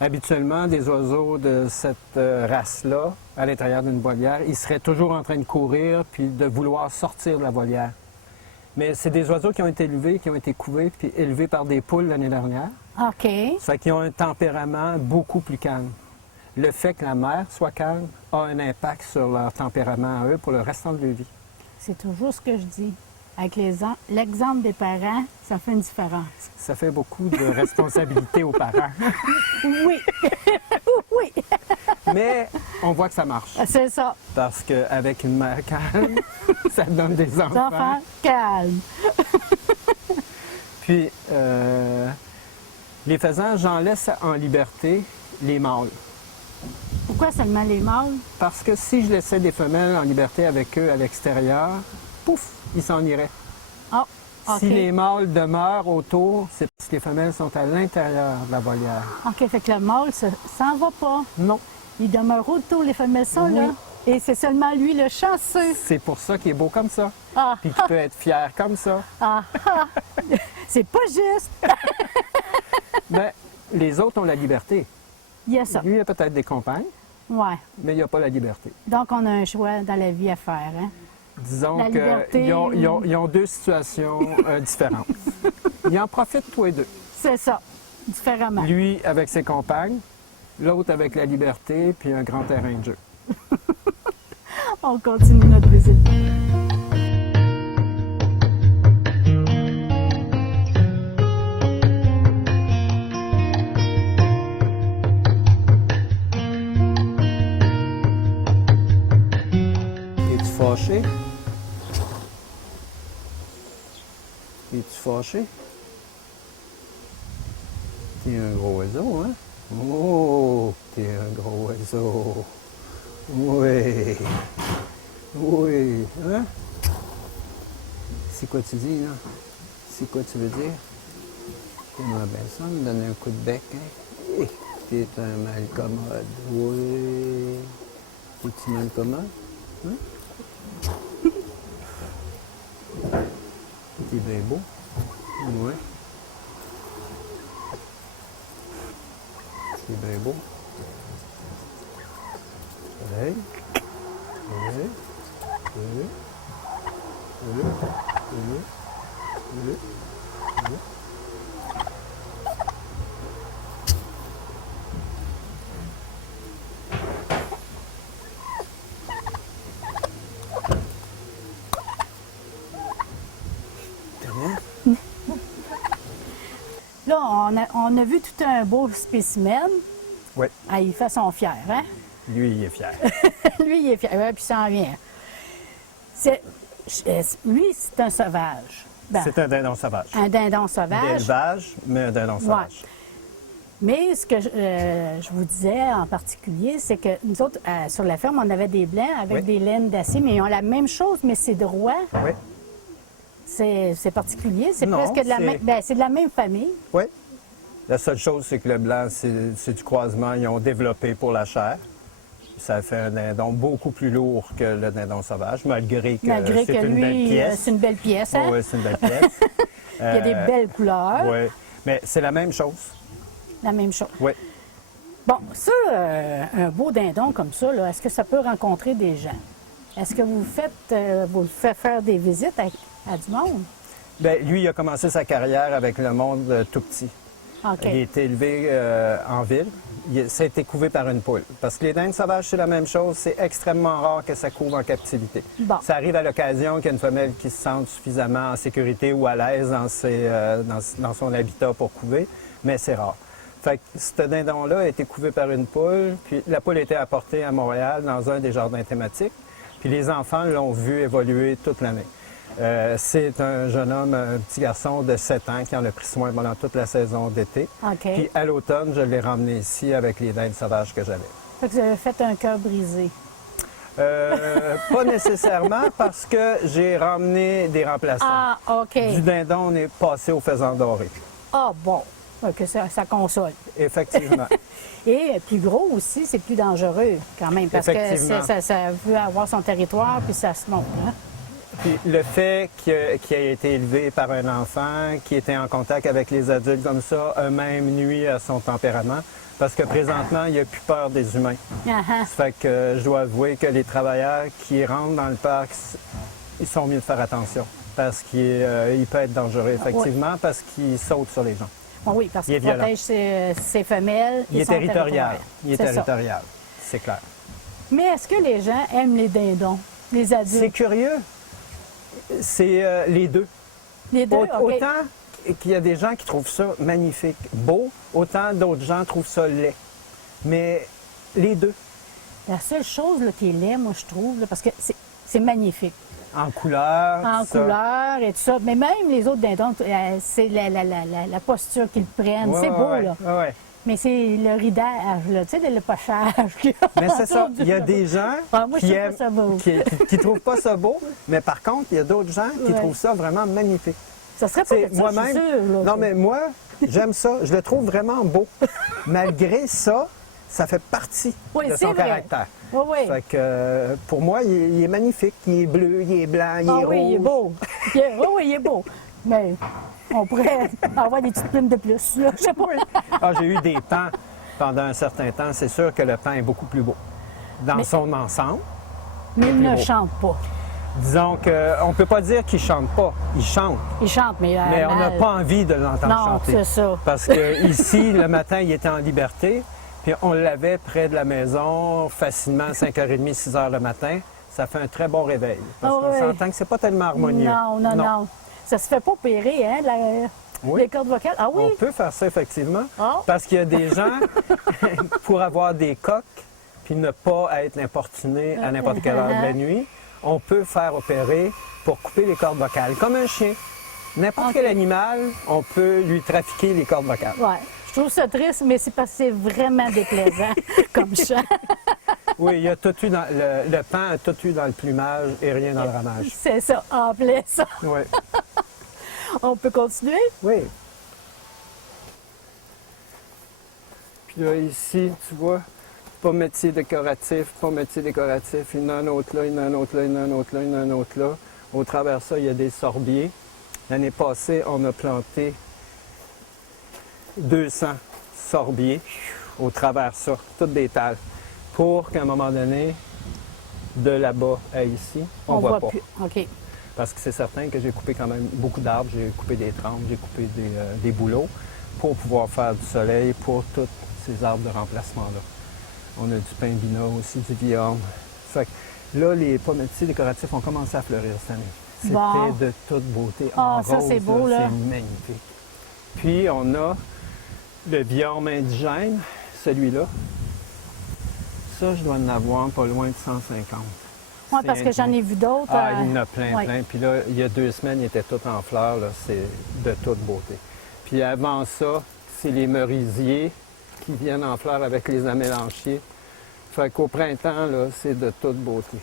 Habituellement, des oiseaux de cette race-là, à l'intérieur d'une volière, ils seraient toujours en train de courir puis de vouloir sortir de la volière. Mais c'est des oiseaux qui ont été élevés, qui ont été couvés puis élevés par des poules l'année dernière. OK. Ça fait qu'ils ont un tempérament beaucoup plus calme. Le fait que la mère soit calme a un impact sur leur tempérament à eux pour le restant de leur vie. C'est toujours ce que je dis. Avec l'exemple des parents, ça fait une différence. Ça fait beaucoup de responsabilité aux parents. Oui. Oui. Mais on voit que ça marche. C'est ça. Parce qu'avec une mère calme, ça donne des enfants. Enfants calmes. Puis, les faisans, j'en laisse en liberté les mâles. Pourquoi seulement les mâles? Parce que si je laissais des femelles en liberté avec eux à l'extérieur, pouf, ils s'en iraient. Oh, OK. Si les mâles demeurent autour, c'est parce que les femelles sont à l'intérieur de la volière. OK, fait que le mâle s'en va pas. Non. Il demeure autour, les femelles sont là. Et c'est seulement lui le chanceux. C'est pour ça qu'il est beau comme ça. Ah. Puis qu'il peut être fier comme ça. Ah, ah. C'est pas juste. Mais les autres ont la liberté. Il y a ça. Lui, il a peut-être des compagnes, Ouais. mais il n'y a pas la liberté. Donc, on a un choix dans la vie à faire, hein? Disons La liberté. qu'ils ont 2 situations différentes. Ils en profitent tous les 2. C'est ça, différemment. Lui avec ses compagnes, l'autre avec la liberté puis un grand terrain de jeu. On continue notre visite. Es-tu fâché? Es-tu fâché? T'es un gros oiseau, hein? Oh, t'es un gros oiseau. Oui. Oui, hein? C'est quoi tu dis, là? C'est quoi tu veux dire? T'aimerais bien ça, me donner un coup de bec, hein? T'es un malcommode. Oui. T'es-tu malcommode? Hein? T'es bien beau. Oui. C'est bien beau. Oui. Oui. Oui. Oui. Oui. on a vu tout un beau spécimen. Oui, Ah, il fait son fier, hein? lui, il est fier. Lui, il est fier, ouais, puis ça en vient. Lui, c'est un sauvage. Ben, C'est un dindon sauvage. un dindon sauvage. D'élevage, mais un dindon sauvage. Mais ce que je vous disais en particulier, c'est que nous autres, sur la ferme, on avait des blancs avec Oui. des laines d'acier, mais ils ont la même chose, mais c'est droit. Oui, C'est particulier. C'est Non, presque de la c'est- même. Ben, c'est de la même famille. oui. La seule chose, c'est que le blanc, c'est du croisement. Ils ont développé pour la chair. Ça fait un dindon beaucoup plus lourd que le dindon sauvage, malgré que Malgré c'est que une belle lui, pièce. c'est une belle pièce. Hein? Oui, c'est une belle pièce. Il y a des belles couleurs. Oui, mais c'est la même chose. La même chose. Oui. Bon, ça, un beau dindon comme ça, là, est-ce que ça peut rencontrer des gens? Est-ce que vous le faites faire des visites à du monde? Bien, lui, il a commencé sa carrière avec le monde tout petit. OK. Il a été élevé en ville. Ça a été couvé par une poule. Parce que les dindes sauvages, c'est la même chose. C'est extrêmement rare que ça couve en captivité. Bon. Ça arrive à l'occasion qu'il y a une femelle qui se sente suffisamment en sécurité ou à l'aise dans son habitat pour couver, mais c'est rare. Fait que ce dindon-là a été couvé par une poule, puis la poule a été apportée à Montréal dans un des jardins thématiques, puis les enfants l'ont vu évoluer toute l'année. C'est un jeune homme, un petit garçon de 7 ans qui en a pris soin pendant toute la saison d'été. OK. Puis à l'automne, je l'ai ramené ici avec les dindes sauvages que j'avais. Fait que vous avez fait un cœur brisé. Pas nécessairement parce que j'ai ramené des remplaçants. Ah, OK. Du dindon, on est passé au faisan doré. Ah, bon. Fait que ça console. Effectivement. Et plus gros aussi, c'est plus dangereux quand même, parce que Effectivement. ça veut avoir son territoire, puis ça se monte. Hein? Puis le fait qu'il ait été élevé par un enfant, qui était en contact avec les adultes comme ça, a même nuit à son tempérament. Parce que présentement, il n'a plus peur des humains. Ah, ah. Ça fait que je dois avouer que les travailleurs qui rentrent dans le parc, ils sont mieux de faire attention. Parce qu'il peut être dangereux, effectivement, parce qu'il saute sur les gens. Bon, oui, parce Il est qu'il violent. protège ses femelles. Il et est son territorial. territoire. Il est C'est ça. territorial, c'est clair. Mais est-ce que les gens aiment les dindons, les C'est adultes? curieux. C'est les deux. Les deux, OK. Autant qu'il y a des gens qui trouvent ça magnifique, beau, autant d'autres gens trouvent ça laid. Mais les deux, La seule chose là, qui est laid, moi, je trouve, là, parce que c'est magnifique. en couleur, En tout ça. couleur et tout ça. Mais même les autres dindons, c'est la posture qu'ils prennent. Ouais, c'est ouais, beau, ouais, là. ouais, ouais. Mais c'est le ridage, là, tu sais, le pochage. qu'il y a Mais c'est ça, autour du il y a chapeau. des gens Ah, moi, je qui trouve pas aiment, ça beau. qui trouvent pas ça beau, mais par contre, il y a d'autres gens qui Ouais. trouvent ça vraiment magnifique. Ça serait pas C'est de ça, je suis moi-même. sûre, là, Non, que- mais moi, j'aime ça. Je le trouve vraiment beau. Malgré ça, ça fait partie Oui, de c'est son vrai. caractère. Oui, oui. Fait que pour moi, il est magnifique. Il est bleu, il est blanc, il est Ah rouge. oui, il est beau. Oui, il est beau. Mais on pourrait avoir des petites plumes de plus, là. Je sais pas. Ah, j'ai eu des pans pendant un certain temps. C'est sûr que le pan est beaucoup plus beau. Dans son ensemble, Mais il plus ne beau. chante pas. disons qu'on ne peut pas dire qu'il chante pas. Il chante. Il chante, mais Mais on n'a mal. pas envie de l'entendre Non, chanter. c'est ça. Parce que ici, le matin, il était en liberté. Puis on l'avait près de la maison, facilement 5h30, 6h le matin. Ça fait un très bon réveil. Parce Ah qu'on oui. s'entend que c'est pas tellement harmonieux. Non. Ça se fait pas opérer, hein, Oui. les cordes vocales. Ah oui? On peut faire ça, effectivement. Ah. Parce qu'il y a des gens, pour avoir des coques, puis ne pas être importunés à n'importe quelle heure de la nuit, on peut faire opérer pour couper les cordes vocales, comme un chien. N'importe OK. quel animal, on peut lui trafiquer les cordes vocales. Ouais. Je trouve ça triste, mais c'est parce que c'est vraiment déplaisant comme chant. Oui, il y a tout eu dans le pan a tout eu dans le plumage et rien dans le ramage. C'est ça, en plein ça. Oui. On peut continuer? Oui. Puis là, ici, tu vois, pas métier décoratif, pas métier décoratif. Il y en a un autre là, il y en a un autre là, il y en a un autre là, il y en a un autre là. Au travers de ça, il y a des sorbiers. L'année passée, on a planté 200 sorbiers au travers de ça, toutes des talles, pour qu'à un moment donné, de là-bas à ici, on ne voit pas. plus. OK. Parce que c'est certain que j'ai coupé quand même beaucoup d'arbres. J'ai coupé des trempes, j'ai coupé des bouleaux pour pouvoir faire du soleil pour tous ces arbres de remplacement-là. On a du pin-bina aussi, du viorne. Fait que là, les pommiers décoratifs ont commencé à fleurir cette année. C'était Bon. de toute beauté. Ah, En ça, rose, c'est beau, là. C'est magnifique. Puis, on a le biome indigène, celui-là. Ça, je dois en avoir pas loin de 150. Oui, parce que j'en ai vu d'autres. Ah, il y en a plein, ouais. plein. Puis là, il y a 2 semaines, ils étaient tous en fleurs. Là. C'est de toute beauté. Puis avant ça, c'est les merisiers qui viennent en fleurs avec les amélanchiers. Fait qu'au printemps, là, c'est de toute beauté.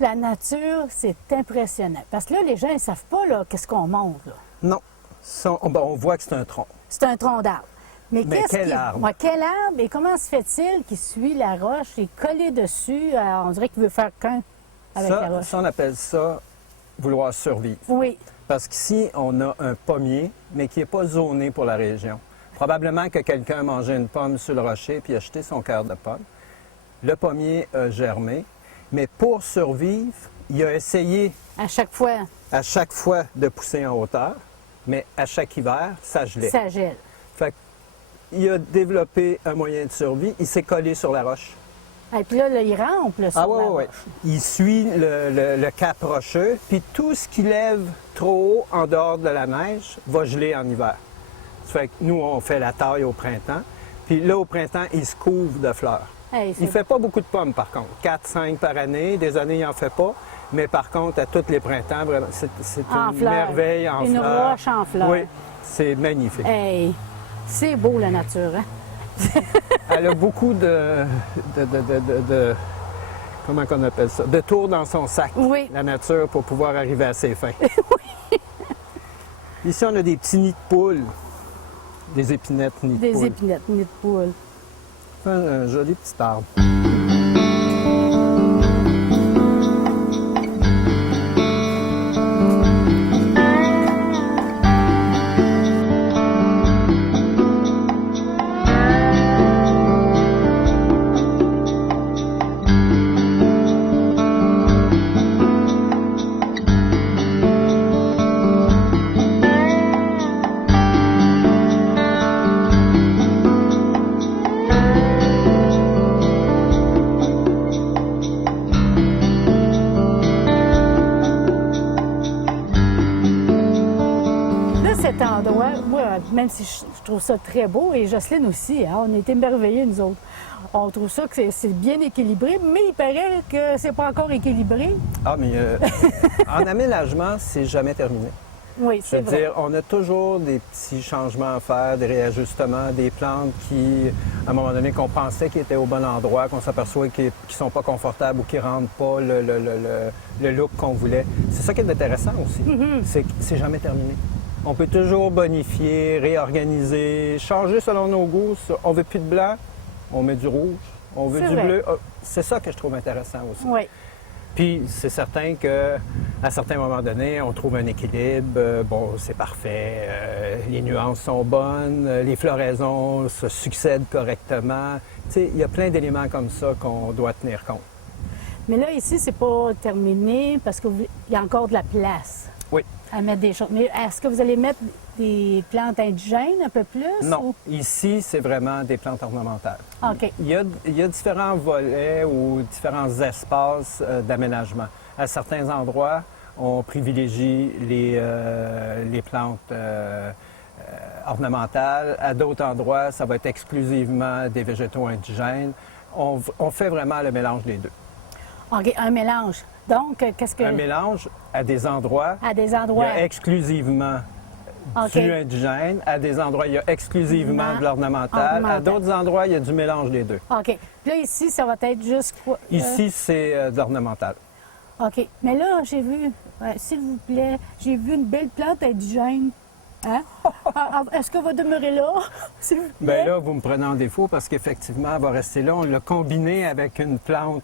La nature, c'est impressionnant. Parce que là, les gens ne savent pas qu'est-ce qu'on montre. Là. Non. Ça, on voit que c'est un tronc. C'est un tronc d'arbre. Mais quel arbre? Ouais, quel arbre? Et comment se fait-il qu'il suit la roche et collé dessus? On dirait qu'il veut faire qu'un avec la roche. Ça, on appelle ça vouloir survivre. Oui. Parce qu'ici, on a un pommier, mais qui n'est pas zoné pour la région. Probablement que quelqu'un a mangé une pomme sur le rocher puis a jeté son cœur de pomme. Le pommier a germé, mais pour survivre, il a essayé À chaque fois, de pousser en hauteur, mais à chaque hiver, ça gelait. ça gèle. Fait qu'il a développé un moyen de survie, il s'est collé sur la roche. Et puis là, il rampe là, sur Ah la oui, oui, roche. Il suit le cap rocheux, puis tout ce qui lève trop haut en dehors de la neige va geler en hiver. Ça fait que nous, on fait la taille au printemps, puis là, au printemps, il se couvre de fleurs. Hey, Il ne fait pas beaucoup de pommes, par contre. 4-5 par année. Des années, il n'en fait pas. Mais par contre, à tous les printemps, vraiment, c'est En une fleurs. merveille en Une fleurs. roche en fleurs. Oui, c'est magnifique. Hey, c'est beau, la nature, hein? Elle a beaucoup comment qu'on appelle ça? De tours dans son sac, Oui. la nature, pour pouvoir arriver à ses fins. Ici, on a des petits nids de poules. Des épinettes nids de Des poules. épinettes, nids de poule. Un joli petit arbre. Cet endroit, moi, même si je trouve ça très beau, et Jocelyne aussi, hein, on est émerveillés, nous autres. On trouve ça que c'est bien équilibré, mais il paraît que c'est pas encore équilibré. Ah, mais en aménagement, c'est jamais terminé. Oui, c'est C'est-à-dire, vrai. on a toujours des petits changements à faire, des réajustements, des plantes qui, à un moment donné, qu'on pensait qu'ils étaient au bon endroit, qu'on s'aperçoit qu'ils ne sont pas confortables ou qu'ils ne rendent pas le look qu'on voulait. C'est ça qui est intéressant aussi. C'est que c'est jamais terminé. On peut toujours bonifier, réorganiser, changer selon nos goûts. On veut plus de blanc, on met du rouge. On veut C'est du vrai. bleu. C'est ça que je trouve intéressant aussi. Oui. Puis c'est certain qu'à certains moments donnés, on trouve un équilibre. Bon, c'est parfait. Les nuances sont bonnes. Les floraisons se succèdent correctement. Tu sais, il y a plein d'éléments comme ça qu'on doit tenir compte. Mais là, ici, c'est pas terminé parce qu'il y a encore de la place Oui. à mettre des choses. Mais est-ce que vous allez mettre des plantes indigènes un peu plus? Non. Ici, c'est vraiment des plantes ornementales. OK. Il y a différents volets ou différents espaces d'aménagement. À certains endroits, on privilégie les plantes ornementales. À d'autres endroits, ça va être exclusivement des végétaux indigènes. On fait vraiment le mélange des deux. OK, un mélange. Donc, qu'est-ce que... Un mélange à des endroits, À des il y endroits... a exclusivement OK. du indigène. À des endroits, il y a exclusivement de l'ornemental. À Ornemental. d'autres endroits, il y a du mélange des deux. OK. Puis là, ici, ça va être juste quoi? Ici, c'est de l'ornemental. OK. Mais là, j'ai vu, s'il vous plaît, j'ai vu une belle plante indigène. Hein? Est-ce qu'elle va demeurer là, s'il vous plaît? Bien là, vous me prenez en défaut parce qu'effectivement, elle va rester là. On l'a combiné avec une plante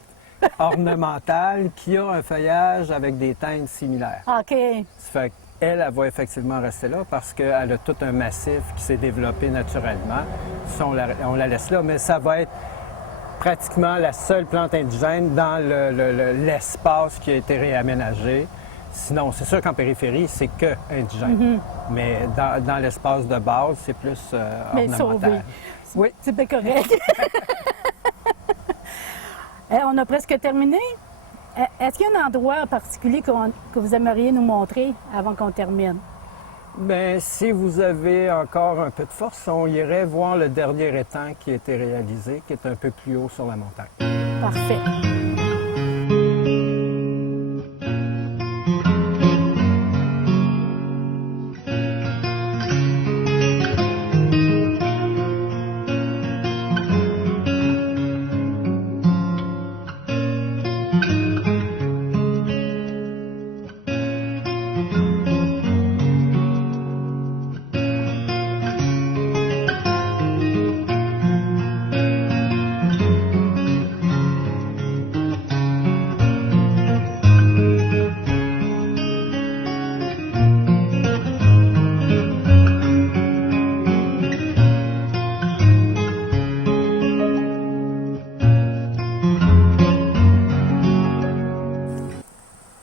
ornementale qui a un feuillage avec des teintes similaires. OK. Ça fait qu'elle, elle va effectivement rester là parce qu'elle a tout un massif qui s'est développé naturellement. Ça, on la laisse là, mais ça va être pratiquement la seule plante indigène dans l'espace qui a été réaménagé. Sinon, c'est sûr qu'en périphérie, c'est que indigène. Mais dans l'espace de base, c'est plus Mais ornemental. sauvé. Oui. C'est bien correct. On a presque terminé. Est-ce qu'il y a un endroit en particulier que vous aimeriez nous montrer avant qu'on termine? Bien, si vous avez encore un peu de force, on irait voir le dernier étang qui a été réalisé, qui est un peu plus haut sur la montagne. Parfait.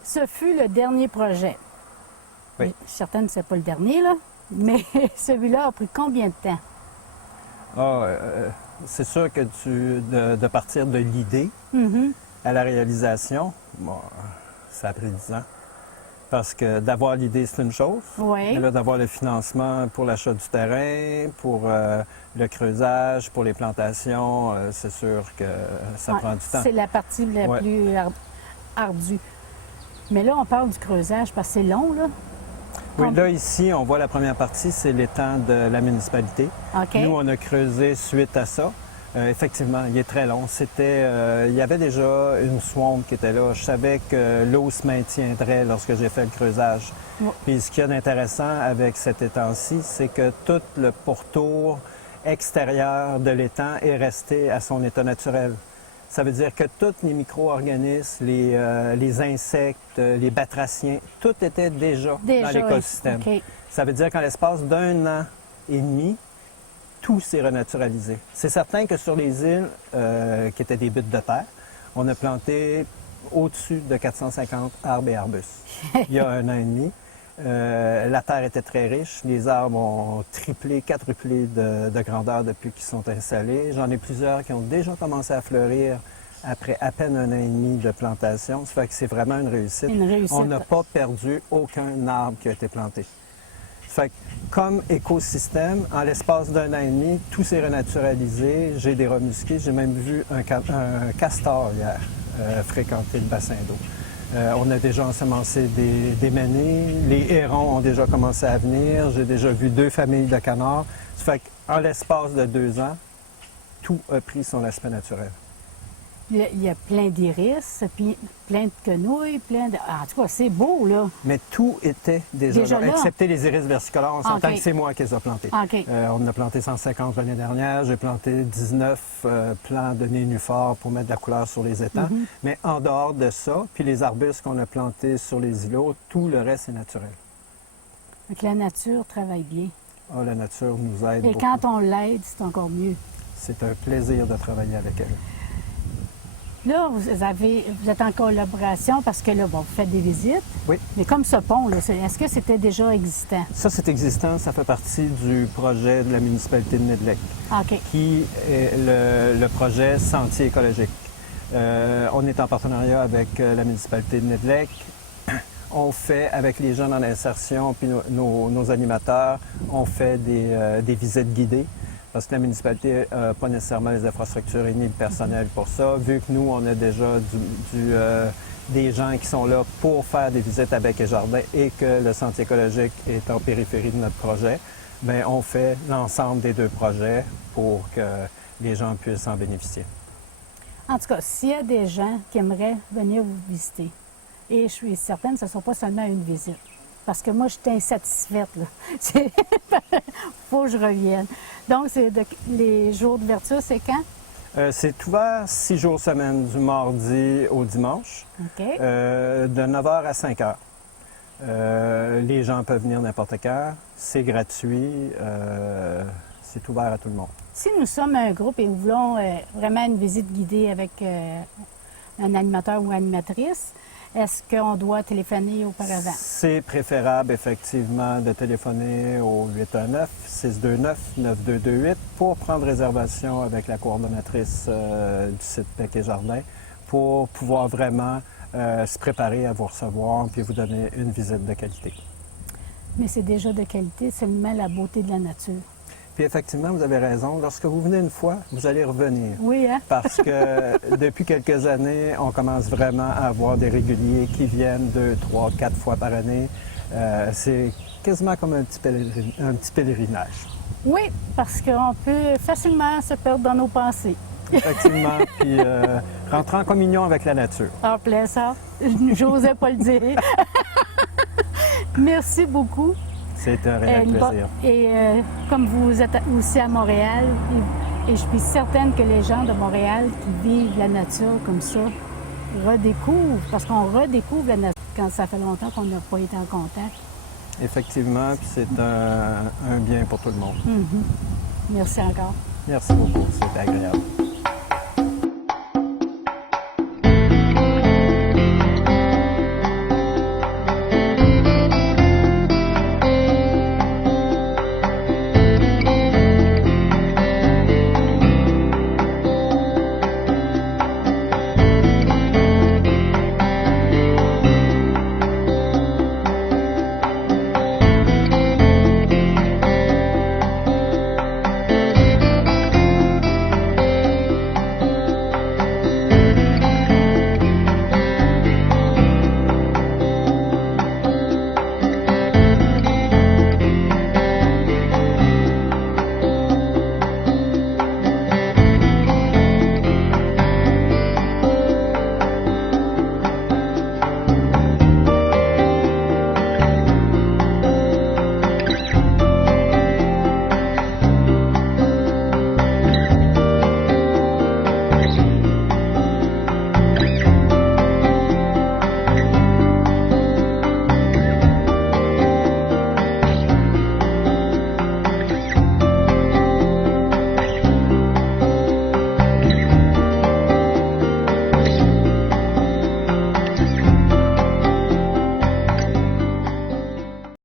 Ce fut le dernier projet. Oui. Je suis certaine que ce n'est pas le dernier, là, mais celui-là a pris combien de temps? C'est sûr que de partir de l'idée à la réalisation, bon, ça a pris 10 ans. Parce que d'avoir l'idée, c'est une chose. Oui. Mais là, d'avoir le financement pour l'achat du terrain, pour le creusage, pour les plantations, c'est sûr que ça prend du temps. C'est la partie la plus ardue. Mais là, on parle du creusage parce que c'est long, là. Oui, là, ici, on voit la première partie, c'est l'étang de la municipalité. OK. Nous, on a creusé suite à ça. Effectivement, il est très long. Il y avait déjà une swamp qui était là. Je savais que l'eau se maintiendrait lorsque j'ai fait le creusage. Oui. Puis ce qu'il y a d'intéressant avec cet étang-ci, c'est que tout le pourtour extérieur de l'étang est resté à son état naturel. Ça veut dire que tous les micro-organismes, les insectes, les batraciens, tout était déjà dans l'écosystème. OK. Ça veut dire qu'en l'espace d'1 an et demi, tout s'est renaturalisé. C'est certain que sur les îles qui étaient des buttes de terre, on a planté au-dessus de 450 arbres et arbustes. Il y a 1 an et demi, la terre était très riche. Les arbres ont triplé, quadruplé de grandeur depuis qu'ils sont installés. J'en ai plusieurs qui ont déjà commencé à fleurir après à peine 1 an et demi de plantation. Ça fait que c'est vraiment une réussite. Une réussite. On n'a pas perdu aucun arbre qui a été planté. Fait que, comme écosystème, en l'espace d'1 an et demi, tout s'est renaturalisé. J'ai des rats musqués. J'ai même vu un castor hier fréquenter le bassin d'eau. On a déjà ensemencé des menées. Les hérons ont déjà commencé à venir. J'ai déjà vu 2 familles de canards. Ça fait qu'en l'espace de 2 ans, tout a pris son aspect naturel. Il y a plein d'iris, puis plein de quenouilles, plein de... En tout cas, c'est beau, là. Mais tout était déjà là, là? excepté les iris versicolores. On s'entend OK. que c'est moi qui les ai plantés. OK. On en a planté 150 l'année dernière. J'ai planté 19 plants de nénuphars pour mettre de la couleur sur les étangs. Mais en dehors de ça, puis les arbustes qu'on a plantés sur les îlots, tout le reste est naturel. Donc, la nature travaille bien. Ah, la nature nous aide Et beaucoup. quand on l'aide, c'est encore mieux. C'est un plaisir de travailler avec elle. Là, vous êtes en collaboration parce que là, bon, vous faites des visites. Oui. Mais comme ce pont, là, est-ce que c'était déjà existant? Ça, c'est existant. Ça fait partie du projet de la municipalité de Nedlec, OK. qui est le projet Sentier écologique. On est en partenariat avec la municipalité de Nedlec. On fait, avec les jeunes en insertion puis nos animateurs, on fait des visites guidées. Parce que la municipalité n'a pas nécessairement les infrastructures ni le personnel pour ça. Vu que nous, on a déjà des gens qui sont là pour faire des visites à Bec et Jardin et que le sentier écologique est en périphérie de notre projet, bien, on fait l'ensemble des 2 projets pour que les gens puissent en bénéficier. En tout cas, s'il y a des gens qui aimeraient venir vous visiter, et je suis certaine que ce ne sera pas seulement une visite, parce que moi, je suis insatisfaite, là. Faut que je revienne. Donc, les jours d'ouverture, c'est quand? C'est ouvert 6 jours semaine, du mardi au dimanche, OK. de 9h à 5h. Les gens peuvent venir n'importe quand, c'est gratuit, c'est ouvert à tout le monde. Si nous sommes un groupe et nous voulons vraiment une visite guidée avec un animateur ou animatrice, est-ce qu'on doit téléphoner auparavant? C'est préférable, effectivement, de téléphoner au 819-629-9228 pour prendre réservation avec la coordonnatrice du site Bec et Jardin pour pouvoir vraiment se préparer à vous recevoir puis vous donner une visite de qualité. mais c'est déjà de qualité, seulement la beauté de la nature. Puis effectivement, vous avez raison. Lorsque vous venez une fois, vous allez revenir. Oui, hein? Parce que depuis quelques années, on commence vraiment à avoir des réguliers qui viennent 2, 3, 4 fois par année. C'est quasiment comme un petit pèlerinage. Oui, parce qu'on peut facilement se perdre dans nos pensées. Effectivement, puis rentrer en communion avec la nature. En plein ça, j'osais pas le dire. Merci beaucoup. C'est un réel plaisir. Et comme vous êtes aussi à Montréal, et je suis certaine que les gens de Montréal qui vivent la nature comme ça redécouvrent, parce qu'on redécouvre la nature quand ça fait longtemps qu'on n'a pas été en contact. Effectivement, puis c'est un bien pour tout le monde. Merci encore. Merci beaucoup, c'était agréable.